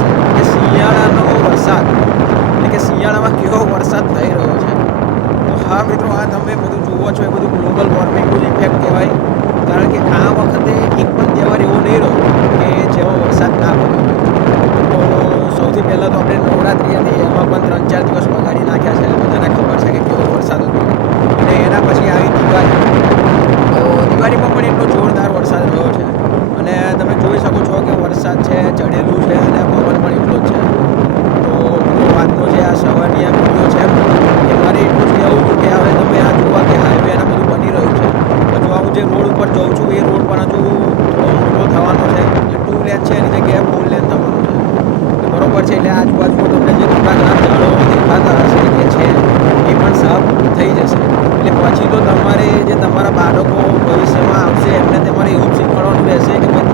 છે કે શિયાળાનો વરસાદ એટલે કે શિયાળામાં કેવો વરસાદ થઈ રહ્યો છે. તો હા મિત્રો, આ તમે બધું જુઓ છો એ બધું ગ્લોબલ વોર્મિંગનું ઇફેક્ટ કહેવાય. કારણ કે આ વખતે એક પણ તહેવાર એવો નહીં રહ્યો કે જેમાં વરસાદ ના પડ્યો હોય. તો સૌથી પહેલાં તો આપણે નવરાત્રિ હતી, એમાં પણ 3-4 દિવસ બગાડી નાખ્યા છે. બધાને ખબર છે કે કેવો વરસાદ હતો. અને એના પછી આવી દિવાળી, તો દિવાળીમાં પણ એટલો જોરદાર વરસાદ રહ્યો છે. અને તમે જોઈ શકો છો કે વરસાદ છે, ચડેલું છે અને પવન પણ એટલો જ છે. તો મિત્રો, આજનો જે આ સવારની આ વિડીયો છે એ મારે એટલું જ કહેવું હતું કે હવે તમે આ જોવા કે હાઈવે અને બધું બની રહ્યું છે. હજુ હું જે રોડ ઉપર જઉં છું એ રોડ પણ હજુ થોડો મોટો થવાનો છે. એટલે 2 લેન છે એની જગ્યાએ 4 લેન થવાનું છે. બરોબર છે. એટલે આજુબાજુ તમને જે થોડા ઘણા ઝાડો દેખાતા હશે કે છે એ પણ સાફ થઈ જશે. એટલે પછી તો તમારે જે તમારા બાળકો ભવિષ્યમાં આવશે એમને તમારે એવું જ શીખવાડવાનું રહેશે કે ભાઈ